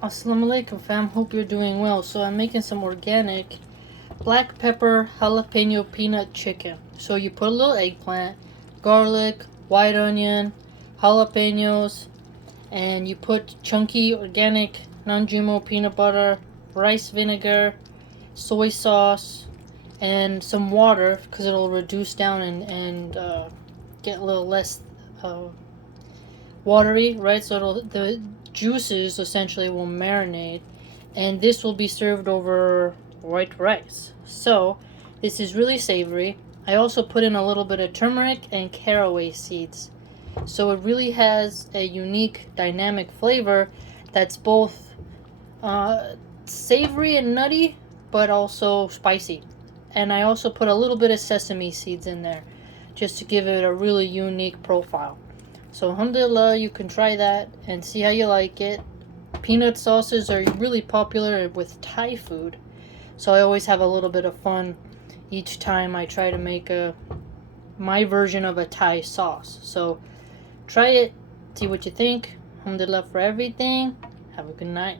Assalamu alaikum fam, hope you're doing well. So I'm making some organic black pepper jalapeno peanut chicken. So you put a little eggplant, garlic, white onion, jalapenos, and you put chunky organic non-GMO peanut butter, rice vinegar, soy sauce, and some water because it'll reduce down and get a little less watery, right? So the juices essentially will marinate, and this will be served over white rice. So this is really savory. I also put in a little bit of turmeric and caraway seeds. So it really has a unique dynamic flavor that's both savory and nutty, but also spicy. And I also put a little bit of sesame seeds in there just to give it a really unique profile. So alhamdulillah, you can try that and see how you like it. Peanut sauces are really popular with Thai food, so I always have a little bit of fun each time I try to make my version of a Thai sauce. So try it, see what you think. Alhamdulillah for everything. Have a good night.